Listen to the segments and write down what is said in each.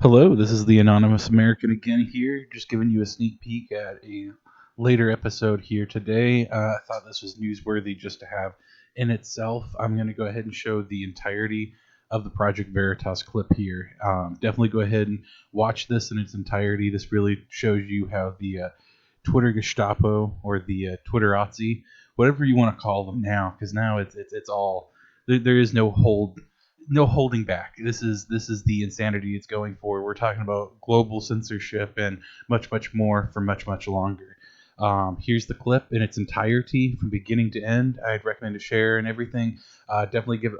Hello, this is the Anonymous American again here, just giving you a sneak peek at a later episode here today. I thought this was newsworthy just to have in itself. I'm going to go ahead and show the entirety of the Project Veritas clip here. Definitely go ahead and watch this in its entirety. This really shows you how the Twitter Gestapo or the Twitterazzi, whatever you want to call them now, because now it's all there is no holding back. This is the insanity it's going for. We're talking about global censorship and much more for much longer. Here's the clip in its entirety from beginning to end. I'd recommend to share and everything. Definitely give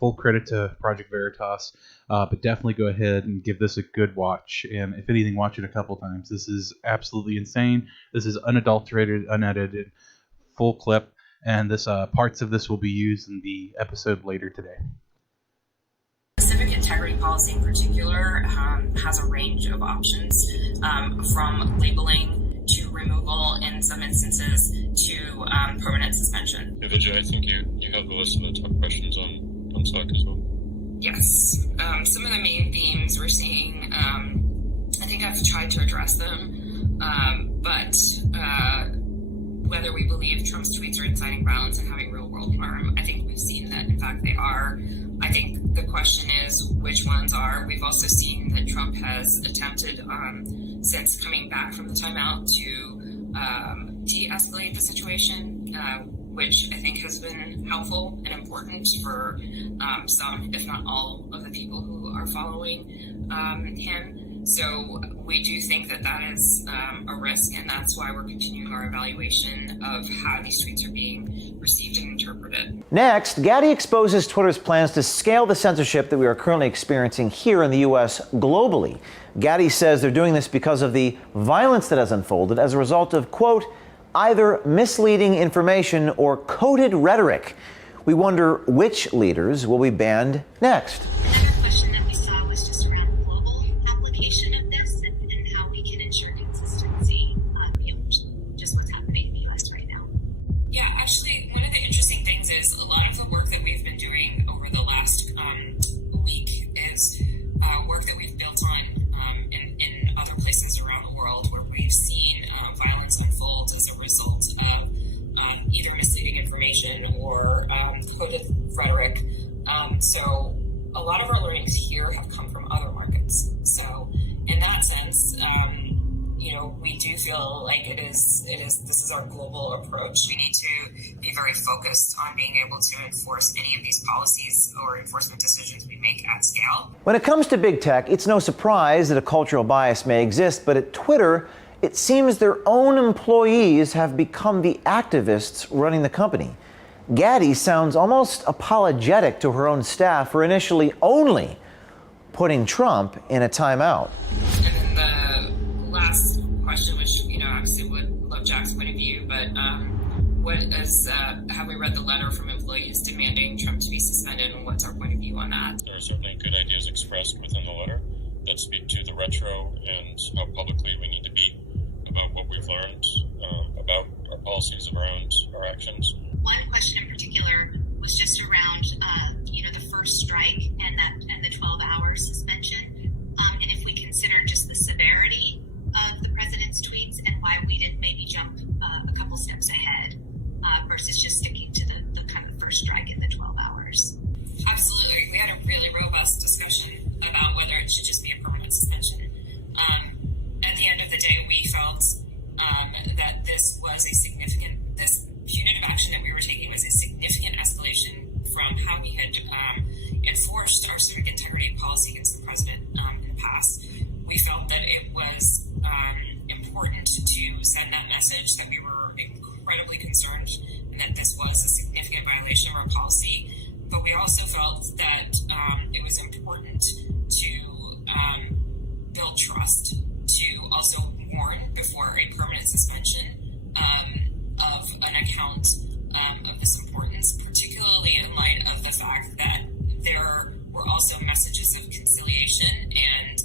full credit to Project Veritas, but definitely go ahead and give this a good watch. And if anything, watch it a couple times. This is absolutely insane. This is unadulterated, unedited, full clip, and this parts of this will be used in the episode later today. Civic integrity policy in particular has a range of options, from labeling to removal in some instances to permanent suspension. Yeah, Vijay, I think you have the list of the top questions on SOC as well. Yes. Some of the main themes we're seeing, I think I've tried to address them, but whether we believe Trump's tweets are inciting violence and having real world harm, I think we've seen that, in fact, they are. I think the question is which ones are. We've also seen that Trump has attempted, since coming back from the timeout, to de-escalate the situation, which I think has been helpful and important for some, if not all, of the people who are following him. So we do think that that is a risk, and that's why we're continuing our evaluation of how these tweets are being received and interpreted. Next, Gaddy exposes Twitter's plans to scale the censorship that we are currently experiencing here in the U.S. globally. Gaddy says they're doing this because of the violence that has unfolded as a result of, quote, either misleading information or coded rhetoric. We wonder which leaders will be banned next. Another question that we saw was just around the global application of this and how we can ensure consistency beyond just what's happening in the U.S. right now. Yeah, actually, one of the interesting things is a lot of the work that we've been doing over the last week is work that we've built on in other places around the world where we've seen violence unfold as a result of either misleading information or coded rhetoric. So a lot of our learnings here have come from other markets. So in that sense, we do feel like this is our global approach. We need to be very focused on being able to enforce any of these policies or enforcement decisions we make at scale. When it comes to big tech, it's no surprise that a cultural bias may exist, but at Twitter, it seems their own employees have become the activists running the company. Gaddy sounds almost apologetic to her own staff for initially only putting Trump in a timeout. And then the last question, which, obviously would love Jack's point of view, but have we read the letter from employees demanding Trump to be suspended, and what's our point of view on that? There are certainly good ideas expressed within the letter that speak to the retro and how publicly we need to be about what we've learned about our policies around our actions. One question in particular was just around, the first strike and the 12-hour suspension, and if we consider just the severity of the president's tweets and why we didn't maybe jump a couple steps ahead versus just sticking to the kind of first strike and the 12 hours. Absolutely. We had a really robust discussion about whether it should just be a permanent suspension. At the end of the day, we felt that this punitive action that we were taking was a significant escalation from how we had enforced our civic integrity policy against the president in the past. We felt that it was important to send that message that we were incredibly concerned and that this was a significant violation of our policy. But we also felt that it was important to build trust, to also warn before a permanent suspension of an account of this importance, particularly in light of the fact that there were also messages of conciliation and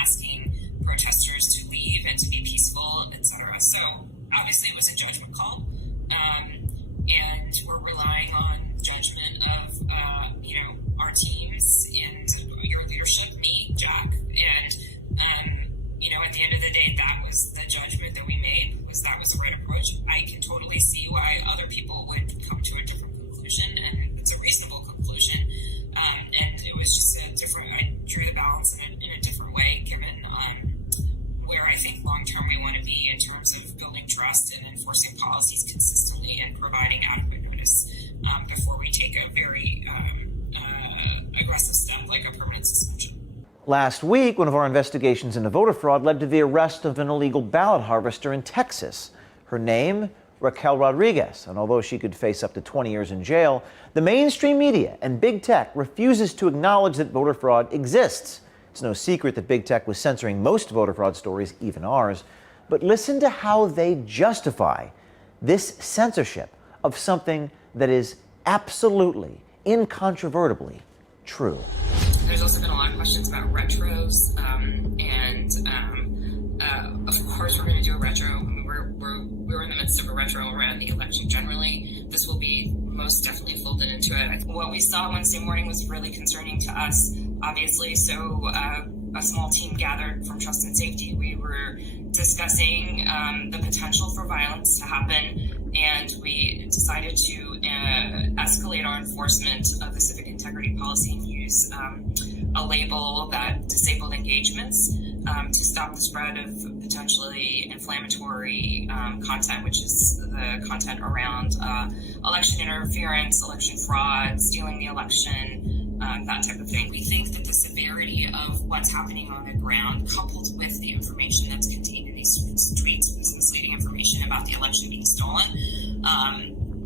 asking protesters to leave and to be peaceful, etc. So obviously it was a judgment call, and we're relying on judgment of our teams and your leadership, me, Jack, Last week, one of our investigations into voter fraud led to the arrest of an illegal ballot harvester in Texas. Her name, Raquel Rodriguez, and although she could face up to 20 years in jail, the mainstream media and big tech refuses to acknowledge that voter fraud exists. It's no secret that big tech was censoring most voter fraud stories, even ours. But listen to how they justify this censorship of something that is absolutely, incontrovertibly true. There's also been a lot of questions about retros, of course we're going to do a retro. I mean, we're in the midst of a retro around the election generally. This will be most definitely folded into it. What we saw Wednesday morning was really concerning to us, obviously. So a small team gathered from Trust and Safety. We were discussing the potential for violence to happen, and we decided to escalate our enforcement of the civic integrity policy and use a label that disabled engagements to stop the spread of potentially inflammatory content, which is the content around election interference, election fraud, stealing the election, that type of thing. We think that the severity of what's happening on the ground, coupled with the information that's contained in these tweets, this misleading information about the election being stolen,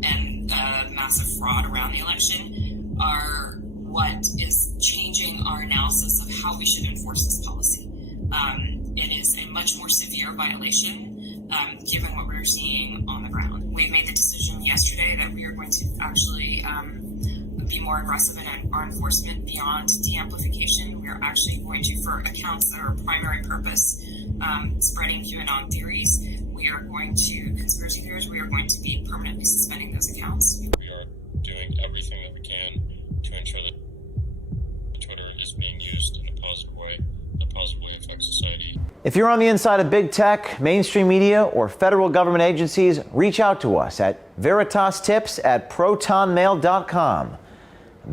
and massive fraud around the election, are what is changing our analysis of how we should enforce this policy. It is a much more severe violation, given what we're seeing on the ground. We made the decision yesterday that we are going to actually be more aggressive in our enforcement beyond de-amplification. We are actually going to, for accounts that are primary purpose, spreading QAnon theories, we are going to, conspiracy theories, we are going to be permanently suspending those accounts. We are doing everything that we can to ensure that Twitter is being used in a positive way that positively affects society. If you're on the inside of big tech, mainstream media, or federal government agencies, reach out to us at veritastips@protonmail.com.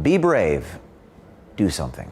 Be brave. Do something.